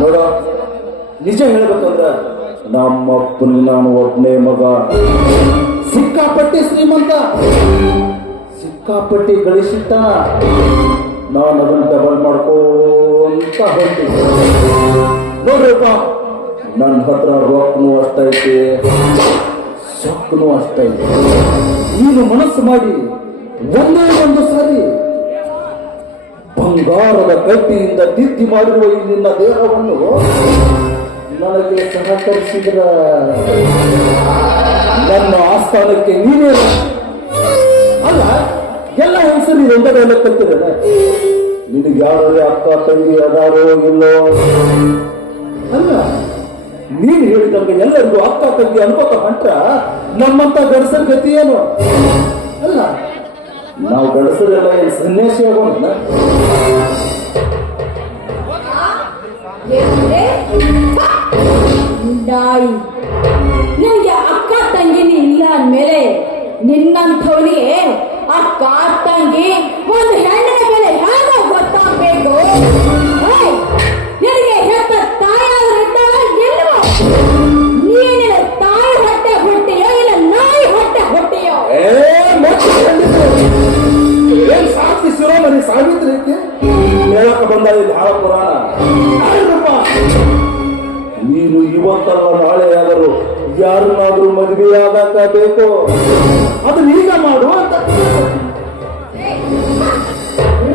ನೋಡ, ನಿಜ ಹೇಳ್ಬೇಕಂದ್ರ ನಮ್ಮಪ್ಪನ ನಾನು ಒಬ್ಬನೇ ಮಗ, ಸಿಕ್ಕಾಪಟ್ಟಿ ಶ್ರೀಮಂತ, ಸಿಕ್ಕಾಪಟ್ಟಿ ಗಳಿಸಿಟ್ಟ. ನಾನು ಅದನ್ನ ಡಬಲ್ ಮಾಡ್ಕೋಂತ ಹೊಂಟಿದ್ದೆ. ನೋಡ್ರಪ್ಪ, ನನ್ನ ಹತ್ರ ರೊಕ್ಕನೂ ಅಷ್ಟೈತೆ, ಸೊಕ್ಕನೂ ಅಷ್ಟೈತೆ. ನೀನು ಮನಸ್ಸು ಮಾಡಿ ಒಂದೇ ಒಂದು ಸಾರಿ ಬಂಗಾರದ ಕಡ್ಡಿಯಿಂದ ತಿದ್ದಿ ಮಾಡಿರುವ ಈ ನಿನ್ನ ದೇಹವನ್ನು ನನಗೆ ಸಹಕರಿಸಿದ್ರ ನನ್ನ ಆಸ್ಥಾನಕ್ಕೆ ನೀನೇ ಅಲ್ಲ. ಎಲ್ಲ ಹೆಸರು ಒಂದರ ಕಲ್ತಿರಲ್ಲ. ನಿನಗೆ ಯಾರು ಅಕ್ಕ ತಂಗಿ ಅದಾರೋ ಇಲ್ಲೋ ಅಲ್ಲ. ನೀನು ಹೇಳಿದಂಗೆ ಎಲ್ಲರಿಗೂ ಅಕ್ಕ ತಂಗಿ ಅನ್ಕೋತ ಹೊಂಟ್ರ ನಮ್ಮಂತ ಗಡಸರ ಗತಿ ಏನು ಅಲ್ಲ. ನಾವು ಗಡಸರೆಲ್ಲ ಏನು ಸನ್ಯಾಸಿ ಆಗೋಣ. ನಿನಗೆ ಅಕ್ಕ ತಂಗಿನಿ ಇಲ್ಲ ಅಂದ್ಮೇಲೆ ನಿನ್ನಂಥವನಿಗೆ ಅಕ್ಕ ತಂಗಿ ಒಂದು ಹೆಣ್ಣಿನ ಮೇಲೆ ಹೇಗ ಗೊತ್ತಾಗಬೇಕು? ನಿನಗೆ ಹೆತ್ತ ತಾಯಿಯಾದ್ರಿದ್ದಾಳ ಎಲ್ವೋ? ನೀನಿನ ತಾಯಿ ಹೊಟ್ಟೆ ಹುಟ್ಟಿಯೋ ಇಲ್ಲ ನಾಯಿ ಹೊಟ್ಟೆ ಹುಟ್ಟಿಯೋ? ಏನ್ ಸಾಧಿಸಿರೋ ನನಗೆ ಸಾವಿತ್ರಿ ಹೇಳಕ ಬಂದ ಭಾಳ ಪುರಾಣ. ನೀನು ಇವತ್ತಲ್ಲ ನಾಳೆ ಆದರೂ ಯಾರನ್ನಾದ್ರೂ ಮದುವೆಯಾಗಕ ಬೇಕು, ಅದನ್ನ ಈಗ ಮಾಡು ಅಂತ.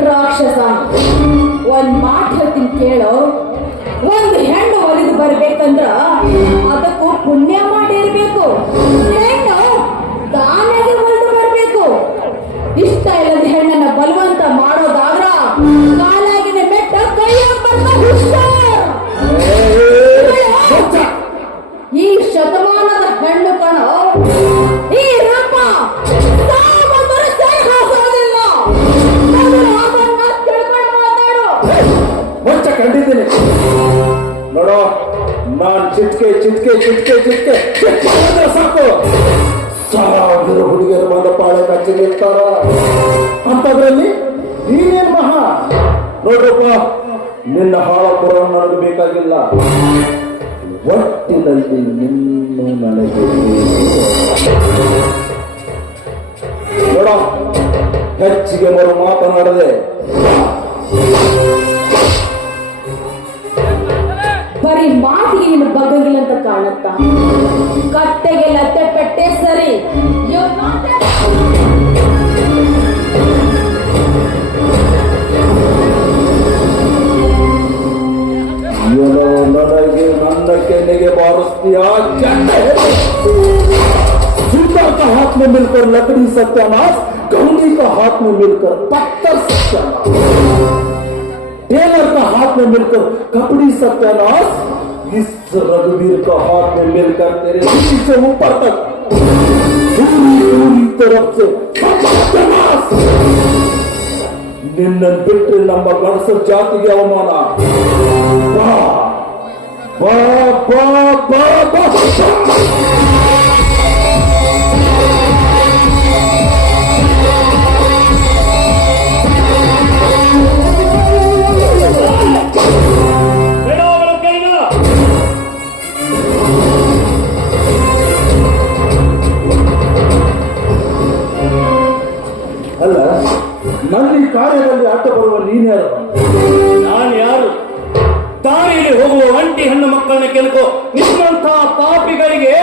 ರಾಕ್ಷಸ, ಒಂದ್ ಮಾತು ಹೇಳ್ತೀನಿ ಕೇಳೋ. ಒಂದು ಹೆಣ್ಣು ಒಲಿದು ಬರ್ಬೇಕಂದ್ರ ಅದಕ್ಕೂ ಪುಣ್ಯ ಮಾಡಿರ್ಬೇಕು. ಹೆಣ್ಣು ತಾನಾಗಿ ಒಲಿದು ಬರ್ಬೇಕು. ಇಷ್ಟ ಇಲ್ಲದ ಹೆಣ್ಣನ್ನ ಬಲವಂತ ಮಾಡೋದಾದ್ರ ಕಾಲಾಗಿನ ಬೆಟ್ಟ ಕೈಯ ಈ ಶತಮಾನದ ಹೆಣ್ಣು ಕಣೋ. ಈ ರಪ್ಪ ಕಂಡಿದ್ದೀನಿ ನೋಡೋ. ನಾನ್ ಚಿಟ್ಕೆ ಚಿಟ್ಕೆ ಚಿಟ್ಕೆ ಚಿಟ್ಕೆ ಚಿಟ್ಕೆ ಸಾಕು. ಸಾವಿರ ಹುಡುಗಿಯರು ಬಂದ ಪಾಳೆ ಕಚ್ಚಿ ನಿಲ್ತಾರ. ಅಂತದ್ರಲ್ಲಿ ನೀನೇನ್ ಮಹಾ? ನೋಡ್ರಪ್ಪ, ನಿನ್ನ ಹಾಳಪುರ ನನಗೆ ಬೇಕಾಗಿಲ್ಲ. ಒಟ್ಟಿನಲ್ಲಿ ನಿನ್ನ ನನಗೆ ನೋಡ. ಹೆಚ್ಚಿಗೆ ಮರು ಮಾತನಾಡದೆ ಬರೀ ಮಾತಿಗೆ ನಿನ್ನ ಬಗ್ಗಿಲ್ಲ ಅಂತ ಕಾಣುತ್ತ. ಕಟ್ಟೆಗೆ ಲತ್ತೆ ಪೆಟ್ಟೆ ಸರಿ. ಏನೋ ನನಗೆ ನನ್ನ ಕೆನ್ನೆಗೆ ಬಾರಿಸ್ತೀಯ. सुंदर का हाथ में मिलकर लकड़ी सत्यानाश, गौनी का हाथ में मिलकर पत्थर सत्यानाश, टेलर का हाथ में मिलकर कपड़ी सत्यानाश, इस रघुवीर का हाथ में मिलकर तेरे नीचे से ऊपर तक पूरी तरफ से सत्यानाश. ನಿನ್ನ ಬಿಟ್ಟರೆ ನಮ್ಮ ಗಣಸರ ಜಾತಿಗೆ ಅವಮಾನ. ಬಾ ಬಾ ಬಾ ಬಾ ಬಾ. ಅಲ್ಲ, ನನ್ನ ಈ ಕಾರ್ಯದಲ್ಲಿ ಅಡ್ಡ ಬರುವ ನೀನ್ಯಾರು? ನಾನು ಯಾರು? ದಾರಿಯಲ್ಲಿ ಹೋಗುವ ಒಂಟಿ ಹೆಣ್ಣು ಮಕ್ಕಳನ್ನ ಕೆಲಕೋ ನಿಮ್ಮಂತ ಪಾಪಿಗಳಿಗೆ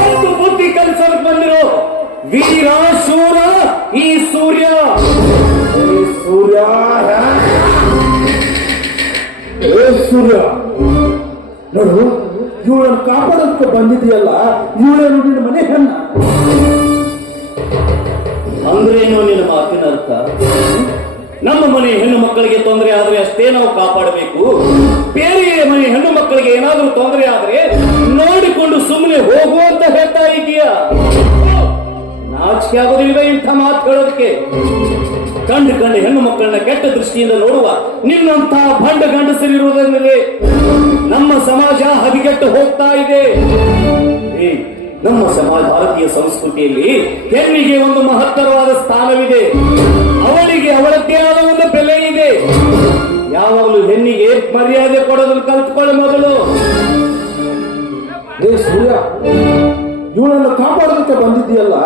ಒಂದು ಬುದ್ಧಿ ಕಲಿಸಲು ಬಂದಿರೋ ವೀರ ಶೂರ ಈ ಸೂರ್ಯ. ಸೂರ್ಯ ಸೂರ್ಯ ನೋಡು, ಇವಳನ್ನು ಕಾಪಾಡೋದಕ್ಕೆ ಬಂದಿದೆಯಲ್ಲ, ಇವಳೇನು ನಿನ್ನ ಮನೆ ಹೆಣ್ಣ? ಅಂದ್ರೇನು ನಿನ್ನ ಮಾತಿನ ಅರ್ಥ? ನಮ್ಮ ಮನೆ ಹೆಣ್ಣು ಮಕ್ಕಳಿಗೆ ತೊಂದರೆ ಆದ್ರೆ ಅಷ್ಟೇ ನಾವು ಕಾಪಾಡಬೇಕು. ಬೇರೆ ಮನೆ ಹೆಣ್ಣು ಮಕ್ಕಳಿಗೆ ಏನಾದ್ರೂ ತೊಂದರೆ ಆದ್ರೆ ನೋಡಿಕೊಂಡು ಸುಮ್ಮನೆ ಹೋಗು ಅಂತ ಹೇಳ್ತಾ ಇದೀಯಾ? ನಾಚಿಕೆ ಆಗೋದಿಲ್ವೇ ಇಂಥ ಮಾತು ಹೇಳೋದಕ್ಕೆ? ಕಂಡು ಹೆಣ್ಣು ಮಕ್ಕಳನ್ನ ಕೆಟ್ಟ ದೃಷ್ಟಿಯಿಂದ ನೋಡುವ ನಿನ್ನಂಥ ಭಂಡ ಗಂಡಸರಿರುವುದರಲ್ಲಿ ನಮ್ಮ ಸಮಾಜ ಹದಿಗೆಟ್ಟು ಹೋಗ್ತಾ ಇದೆ. ನಮ್ಮ ಸಮಾಜ ಭಾರತೀಯ ಸಂಸ್ಕೃತಿಯಲ್ಲಿ ಹೆಣ್ಣಿಗೆ ಒಂದು ಮಹತ್ತರವಾದ ಸ್ಥಾನವಿದೆ. ಅವಳಿಗೆ ಅವಳದ್ದೇ ಆದ ಒಂದು ಬೆಲೆ ಇದೆ. ಯಾವ ಯಾವಾಗಲೂ ಹೆಣ್ಣಿಗೆ ಮರ್ಯಾದೆ ಕೊಡೋದನ್ನು ಕಲ್ತ್ಕೊಳ್ಳಿ ಮೊದಲು. ಏ ಸೂರ್ಯ, ಇವಳನ್ನು ಕಾಪಾಡೋದಕ್ಕೆ ಬಂದಿದ್ದೀಯಲ್ಲ,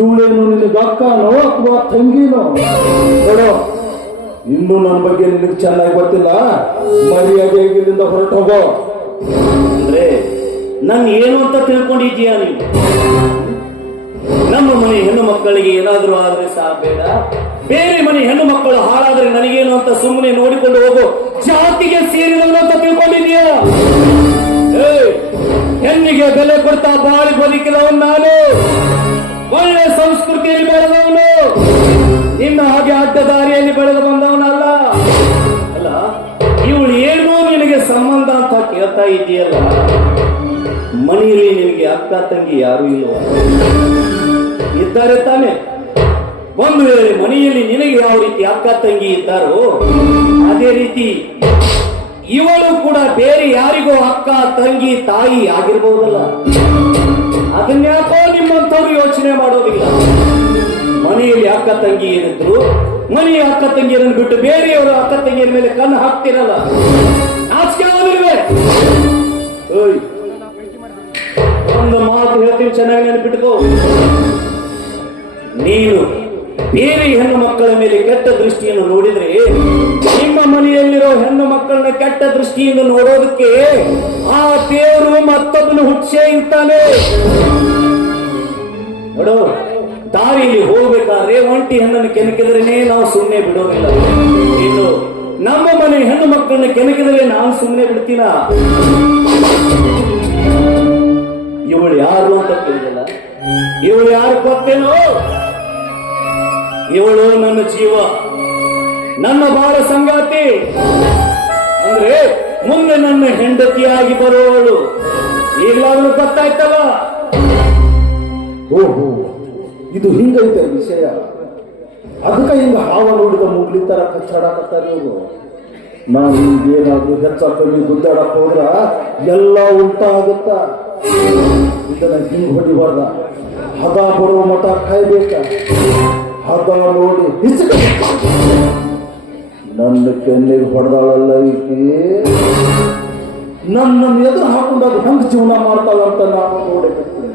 ಇವಳೇನು ನಿನಗೆ ಅಕ್ಕನೋ ಅಥವಾ ತಂಗಿನೋ? ನೋಡೋ, ಇನ್ನೂ ನನ್ನ ಬಗ್ಗೆ ನಿನಗೆ ಚೆನ್ನಾಗಿ ಗೊತ್ತಿಲ್ಲ. ಮರ್ಯಾದೆ ಇಲ್ಲಿಂದ ಹೊರಟು ಹೋಗೋ. ಅಂದ್ರೆ ನನ್ ಏನು ಅಂತ ತಿಳ್ಕೊಂಡಿದ್ದೀಯ ನೀವು? ನಮ್ಮ ಮನೆ ಹೆಣ್ಣು ಮಕ್ಕಳಿಗೆ ಏನಾದ್ರೂ ಆದ್ರೆ ಸಾಬೇಡ, ಬೇರೆ ಮನೆ ಹೆಣ್ಣು ಮಕ್ಕಳು ಹಾಳಾದ್ರೆ ನನಗೇನು ಅಂತ ಸುಮ್ಮನೆ ನೋಡಿಕೊಂಡು ಹೋಗೋ ಜಾತಿಗೆ ಸೇರಿದವನು ಅಂತ ತಿಳ್ಕೊಂಡಿದ್ದೀಯ? ಹೆಣ್ಣಿಗೆ ಬೆಲೆ ಕೊಡ್ತಾ ಬಾಳಿ ಬದುಕಿದವನು ನಾನು, ಒಳ್ಳೆ ಸಂಸ್ಕೃತಿಯಲ್ಲಿ ಬೆಳೆದವನು, ನಿನ್ನ ಹಾಗೆ ಅಡ್ಡ ದಾರಿಯಲ್ಲಿ ಬೆಳೆದು ಬಂದವನಲ್ಲ. ಅಲ್ಲ, ಇವಳು ಏನೋ ನಿನಗೆ ಸಂಬಂಧ ಅಂತ ಕೇಳ್ತಾ ಇದೆಯಲ್ಲ, ಮನೆಯಲ್ಲಿ ನಿನಗೆ ಅಕ್ಕ ತಂಗಿ ಯಾರು ಇಲ್ವಾ? ಇದ್ದಾರೆ ತಾನೆ? ಒಂದು ವೇಳೆ ಮನೆಯಲ್ಲಿ ನಿನಗೆ ಯಾವ ರೀತಿ ಅಕ್ಕ ತಂಗಿ ಇದ್ದಾರೋ ಅದೇ ರೀತಿ ಇವಳು ಕೂಡ ಬೇರೆ ಯಾರಿಗೋ ಅಕ್ಕ ತಂಗಿ ತಾಯಿ ಆಗಿರ್ಬಹುದಲ್ಲ. ಅದನ್ಯಾಕೋ ನಿಮ್ಮಂಥವ್ರು ಯೋಚನೆ ಮಾಡೋದಿಲ್ಲ. ಮನೆಯಲ್ಲಿ ಅಕ್ಕ ತಂಗಿ ಏನಿದ್ರು ಮನೆಯ ಅಕ್ಕ ತಂಗಿಯರನ್ನು ಬಿಟ್ಟು ಬೇರೆಯವರ ಅಕ್ಕ ತಂಗಿಯರ ಮೇಲೆ ಕಣ್ಣು ಹಾಕ್ತಿರಲ್ಲ. ನಾಚಿಕೆ ಆಗೋದಿಲ್ವೇ? ಒಂದು ಮಾತು ಹೇಳ್ತೀನಿ, ಚೆನ್ನಾಗಿ ನೆನಪಿಟ್ಕೋ. ನೀನು ಬೇರೆ ಹೆಣ್ಣು ಮಕ್ಕಳ ಮೇಲೆ ಕೆಟ್ಟ ದೃಷ್ಟಿಯನ್ನು ನೋಡಿದ್ರೆ ನಿಮ್ಮ ಮನೆಯಲ್ಲಿರೋ ಹೆಣ್ಣು ಮಕ್ಕಳನ್ನ ಕೆಟ್ಟ ದೃಷ್ಟಿಯಿಂದ ನೋಡೋದಕ್ಕೆ ಆ ದೇವರು ಮತ್ತೊಬ್ಬನು ಹುಚ್ಚೇ ಇರ್ತಾನೆ. ನೋಡು, ದಾರಿಯಲ್ಲಿ ಹೋಗ್ಬೇಕಾದ್ರೆ ಒಂಟಿ ಹೆಣ್ಣನ್ನು ಕೆಣಕಿದ್ರೇನೆ ನಾವು ಸುಮ್ಮನೆ ಬಿಡೋದಿಲ್ಲ. ಇನ್ನು ನಮ್ಮ ಮನೆ ಹೆಣ್ಣು ಮಕ್ಕಳನ್ನ ಕೆಣಕಿದ್ರೆ ನಾನು ಸುಮ್ಮನೆ ಬಿಡ್ತೀನ? ಇವಳು ಯಾರು ಅಂತ ಕೇಳಿದಲ್ಲ, ಇವಳು ಯಾರು ಗೊತ್ತೇನೋ? ಇವಳು ನನ್ನ ಜೀವ, ನನ್ನ ಬಾಳ ಸಂಗಾತಿ, ಅಂದ್ರೆ ಮುಂದೆ ನನ್ನ ಹೆಂಡತಿಯಾಗಿ ಬರುವವಳು. ಈಗಲಾದ್ರೂ ಗೊತ್ತಾಯ್ತಲ್ಲ? ಓಹೋ, ಇದು ಹಿಂಗೈತೆ ವಿಷಯ. ಅದಕ್ಕೆ ಹಿಂಗ ಹಾವ ನೋಡಿದ ಮುಗ್ಲಿ ತರ ಕಚ್ಚಾಡಕತ್ತಾರೆ ಇವರು. ನಾನು ಹಿಂಗೇನಾದ್ರೂ ಹೆಚ್ಚ ಕಮ್ಮಿ ಗುದ್ದಾಡಕ್ ಹೋದ್ರ ಎಲ್ಲ ಉಲ್ಟಾ ಆಗುತ್ತ. ಇದನ್ನ ಹಿಂಗ್ ಹೊಡಿಬಾರ್ದ, ಹದ ಬರುವ ಮಠ ಕಾಯ್ಬೇಕ. ಹದ ನೋಡಿ ನನ್ನ ಕೆನ್ನೆಗೆ ಹೊಡೆದಾಳಲ್ಲ ಈಕೆ, ನನ್ನನ್ನು ಎದುರು ಹಾಕೊಂಡು ಅದು ಹೆಂಗ್ ಜೀವನ ಮಾಡ್ತಾಳಂತ ನಾನು ನೋಡಕತ್ತೀನಿ.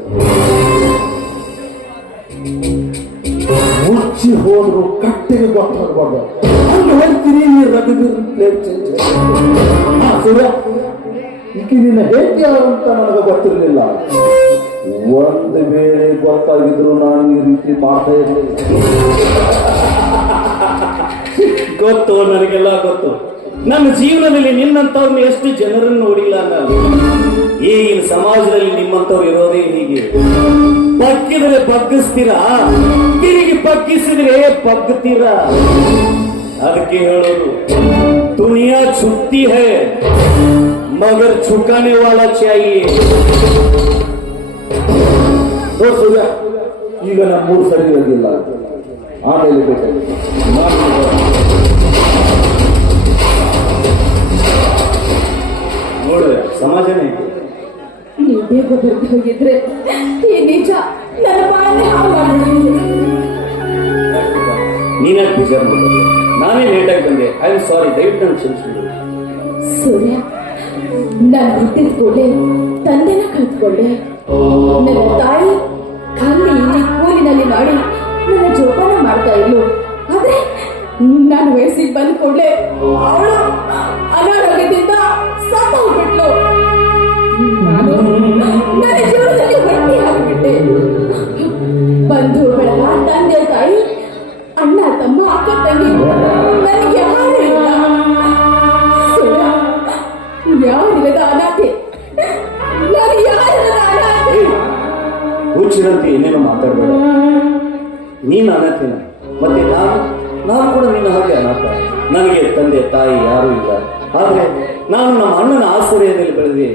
ಮುಚ್ಚಿ ಹೋದ್ರು ಕಟ್ಟೆಗೆ ಗೊತ್ತಾಗಬಾರ್ದು. ಹಂಗೆ ಹೇಳ್ತೀನಿ, ಈ ರಗದಿರ ಪ್ಲೇಟ್ ಚೇಂಜ್. ಸೂರ್ಯ, ಈಕೆ ನಿನ್ನ ಹೇಗೆ ಅಂತ ನನಗೆ ಗೊತ್ತಿರಲಿಲ್ಲ. ಒಂದು ವೇಳೆ ಗೊತ್ತಾಗಿದ್ರು ನಾನು ಈ ರೀತಿ ಮಾಡ್ತಾ ಇರಲಿಲ್ಲ. ಗೊತ್ತು, ನನಗೆಲ್ಲ ಗೊತ್ತು. ನನ್ನ ಜೀವನದಲ್ಲಿ ನಿನ್ನಂತವ್ರನ್ನ ಎಷ್ಟು ಜನರನ್ನು ನೋಡಿಲ್ಲ ನಾನು. ಈಗಿನ ಸಮಾಜದಲ್ಲಿ ನಿಮ್ಮಂತವ್ರು ಇರೋದೇ ಹೀಗೆ. ಬಗ್ಗಿದ್ರೆ ಬಗ್ಗಿಸ್ತೀರಾ, ತಿರುಗಿ ಬಗ್ಗಿಸಿದ್ರೆ ಬಗ್ಗುತ್ತೀರಾ. ಅದಕ್ಕೆ ಹೇಳೋದು, ದುನಿಯಾ ಝುಕ್ತಿ ಹೈ ಮಗರ್ ಝುಕಾನೆ ವಾಲಾ ಚಾಹಿಯೇ. ನೋಡ್ ಸೂರ್ಯ, ಈಗ ನಾನು ಮೂರು ಸರಿ ಹೋಗಿಲ್ಲ, ಆಮೇಲೆ ಬೇಕಾಗಿ ನೋಡ್ರೆ ಸಮಾಜನೇ ಇದೆ. ನೀವು ಬೇಗ ಬರ್ದು ಹೋಗಿದ್ರೆ ಈ ನಿಜ ನನ್ನ ಬಾಳನೆ ನೀನಾಗಿ ಬೇಜಾರು ಮಾಡೋದು, ನಾನೇ ಲೇಟಾಗಿ ಬಂದೆ. ಐ ಆಮ್ ಸಾರಿ, ದಯವಿಟ್ಟು ನಾನು ಕ್ಷಮಿಸ್ಬಿಡು. ಸೂರ್ಯ, ನಾನು ಹುಟ್ಟಿದ ಕೂಡಲೇ ತಂದೆನ ಕಳೆದುಕೊಂಡೆ. ನನ್ನ ತಾಯಿ ಅಲ್ಲಿ ಇಲ್ಲಿ ಕೂಲಿನಲ್ಲಿ ಮಾಡಿ ನನ್ನ ಜೋಪಾನ ಮಾಡ್ತಾ ಇದ್ಲು. ಆದ್ರೆ ನಾನು ವಯಸ್ಸಿಗೆ ಬಂದ ಕೂಡಲೇ ಅವಳು ಅನಾರೋಗ್ಯದಿಂದ ಸತ್ತ ಹೋಗ್ಬಿಟ್ಲು. ನಾನು ನನ್ನ ಜೀವನದಲ್ಲಿ ಹೊಟ್ಟಿ ಹಾಕಿಬಿಟ್ಟೆ. ಬಂಧು ಬಳಗ, ತಂದೆ ತಾಯಿ, ಅಣ್ಣ ತಮ್ಮ, ಅಕ್ಕ ತಂಗಿ, ನನಗೆ ಯಾರು ಇಲ್ಲ. ಯಾರಿಲ್ಲದ ಅನಾಥೆ, ನಾನು ಯಾರಿಲ್ಲದ ಅನಾಥೆ. ಹುಚ್ಚಿರಂತೆ ಏನೇನು ಮಾತಾಡಬೇಡ. ನೀನು ಅನಾಥೇನ, ಮತ್ತೆ ನಾನು ಕೂಡ ನಿನ್ನ ಹಾಗೆ ಅನಾಥ. ನನಗೆ ತಂದೆ ತಾಯಿ ಯಾರೂ ಇಲ್ಲ. ಆದ್ರೆ ನಾನು ನಮ್ಮ ಅಣ್ಣನ ಆಶ್ರಯದಲ್ಲಿ ಬೆಳೆದೆ.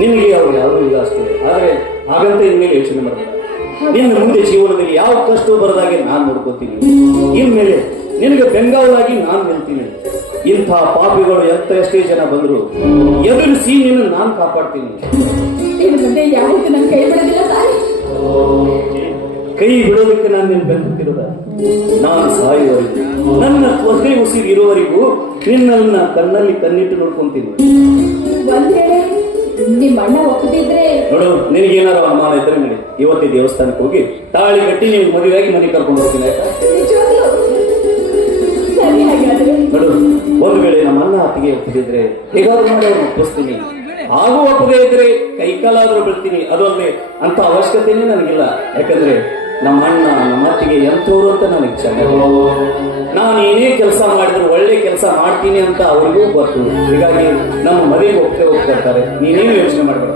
ನಿನಗೆ ಅವ್ರು ಯಾರೂ ಇಲ್ಲ ಅಷ್ಟೇ. ಆದ್ರೆ ಹಾಗಂತ ಇನ್ಮೇಲೆ ಯೋಚನೆ ಮಾಡಬೇಡ. ನಿನ್ನ ಮುಂದೆ ಜೀವನದಲ್ಲಿ ಯಾವ ಕಷ್ಟ ಬರದಾಗೆ ನಾನು ನೋಡ್ಕೋತೀನಿ. ಇನ್ಮೇಲೆ ನಿನಗೆ ಬೆಂಗಾವಲಾಗಿ ನಾನು ನಿಲ್ತೀನಿ. ಇಂಥ ಪಾಪಿಗಳು ಎಷ್ಟೇ ಜನ ಬಂದ್ರು ಎದುರಿಸಿ ನಿನ್ನ ನಾನು ಕಾಪಾಡ್ತೀನಿ. ಇನ್ನು ಮುಂದೆ ಯಾರಿಗೂ ನನ್ನ ಕೈ ಬಿಡೋದಿಲ್ಲ ತಾಯಿ. ಕೈ ಬಿಡೋದಕ್ಕೆ ನಾನು ನಿನ್ನ ಬೆಂಬತ್ತಿರೋದ. ನಾನು ಸಾಯುವವರೆಗೆ ನನ್ನ ಕೊನೆ ಉಸಿರು ಇರುವವರೆಗೂ ನಿನ್ನನ್ನ ಕಣ್ಣಲ್ಲಿ ಕಣ್ಣಿಟ್ಟು ನೋಡ್ಕೊಂತೀನಿ. ಒಂದ್ ವೇಳೆ ನಿಮ್ಮ ಅಣ್ಣ ಒಪ್ಪದಿದ್ರೆ ನೋಡು, ನಿನಗೇನಾರು ಅನುಮಾನ ಇದ್ರೆ ನಡಿ, ಇವತ್ತೇ ದೇವಸ್ಥಾನಕ್ಕೆ ಹೋಗಿ ತಾಳಿ ಕಟ್ಟಿ ನೀವು ಮದುವೆಯಾಗಿ ಮನೆ ಕರ್ಕೊಂಡು ಹೋಗ್ತೀನಿ, ಆಯ್ತಾ? ನಿಜವಾಗ್ಲೂ ಸರಿ ಹಾಗಾದ್ರೆ. ನೋಡು, ಒಂದು ವೇಳೆ ನಮ್ಮ ಅಣ್ಣ ಅತ್ತಿಗೆ ಒಪ್ಪದಿದ್ರೆ ಹೇಗಾದ್ರೂ ಮಾಡಿ ಅವ್ರು ಒಪ್ಪಿಸ್ತೀನಿ. ಹಾಗೂ ಒಪ್ಪದೇ ಇದ್ರೆ ಕೈ ಕಾಲಾದ್ರೂ ಬಿಡ್ತೀನಿ. ಅದೊಂದೇ ಅಂತ ಅವಶ್ಯಕತೆನೇ ನನಗಿಲ್ಲ. ಯಾಕಂದ್ರೆ ನಮ್ಮ ಅಣ್ಣ ನಮ್ಮ ಅತ್ತಿಗೆ ಎಂಥವ್ರು ಅಂತ ನನಗೆ ಚೆನ್ನಾಗಿ, ನಾನು ಏನೇ ಕೆಲಸ ಮಾಡಿದ್ರು ಒಳ್ಳೆ ಕೆಲಸ ಮಾಡ್ತೀನಿ ಅಂತ ಅವ್ರಿಗೂ ಗೊತ್ತು. ಹೀಗಾಗಿ ನಮ್ಮ ಮನೆಗೆ ಹೋಗ್ತಾ ಇರ್ತಾರೆ. ನೀನೇನು ಯೋಚನೆ ಮಾಡಬೇಡ.